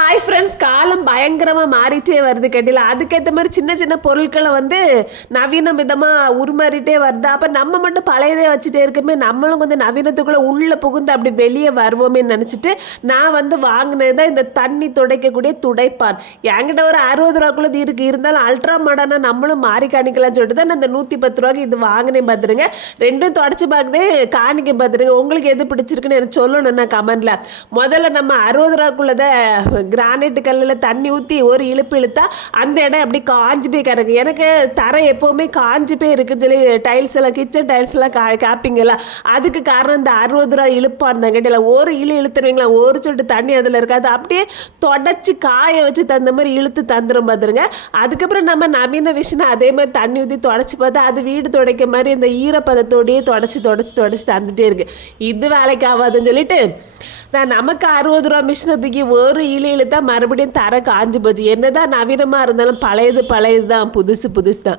Hi friends காலம் பயங்கரமாக மாறிட்டே வருது கேட்டில. அதுக்கேற்ற மாதிரி சின்ன சின்ன பொருட்களை வந்து நவீன விதமாக உருமாறிட்டே வருது. அப்போ நம்ம மட்டும் பழையதே வச்சுட்டே இருக்கமே நம்மளும் கொஞ்சம் நவீனத்துக்குள்ளே உள்ளே புகுந்து அப்படி வெளியே வருவோமே நினச்சிட்டு நான் வந்து வாங்கினது தான் இந்த தண்ணி துடைக்கக்கூடிய துடைப்பான். என்கிட்ட ஒரு அறுபது ரூபாக்குள்ளது இருக்குது இருந்தாலும் அல்ட்ரா மாடர்னாக நம்மளும் மாறி காணிக்கலாம்னு சொல்லிட்டு தான் நான் இந்த நூற்றி பத்து ரூபாய்க்கு இது வாங்கினேன் பார்த்துருங்க ரெண்டும் தொடச்சி பார்க்குதே காணிக்க பார்த்துருங்க உங்களுக்கு எது பிடிச்சிருக்குன்னு எனக்கு சொல்லணும் நான் கமெண்டில் முதல்ல நம்ம அறுபது ரூபாக்குள்ளதை கிரானைட் கல்லில் தண்ணி ஊற்றி ஒரு இழுப்பு இழுத்தா அந்த இடம் அப்படி காஞ்சு போய் கிடக்கு. எனக்கு தரை எப்போவுமே காஞ்சு போய் இருக்குன்னு சொல்லி டைல்ஸ் எல்லாம் கிச்சன் டைல்ஸ் எல்லாம் கா காப்பீங்களா அதுக்கு காரணம் இந்த அறுபது ரூபா இழுப்பான் இருந்தாங்க. கேட்டல ஒரு இழு இழுத்துருவீங்களா? ஒரு சொட்டு தண்ணி அதில் இருக்காது. அப்படியே தொடச்சி காய வச்சு தந்த மாதிரி இழுத்து தந்துடும் பார்த்துருங்க அதுக்கப்புறம் நம்ம நவீன விஷயம் அதே மாதிரி தண்ணி ஊற்றி தொடச்சி பார்த்தா அது வீடு துடைக்க மாதிரி இந்த ஈரப்பதத்தோடையே தொடச்சி தொடச்சி தொடச்சி தந்துகிட்டே இருக்கு. இது வேலைக்கு ஆகாதுன்னு சொல்லிட்டு நான் நமக்கு அறுபது ரூபா மிஷினை தூக்கி ஒரு இலையில இழுத்தா மறுபடியும் தர காஞ்சு போச்சு என்னதான் நவீனமாக இருந்தாலும் பழையது பழையது தான் புதுசு புதுசு தான்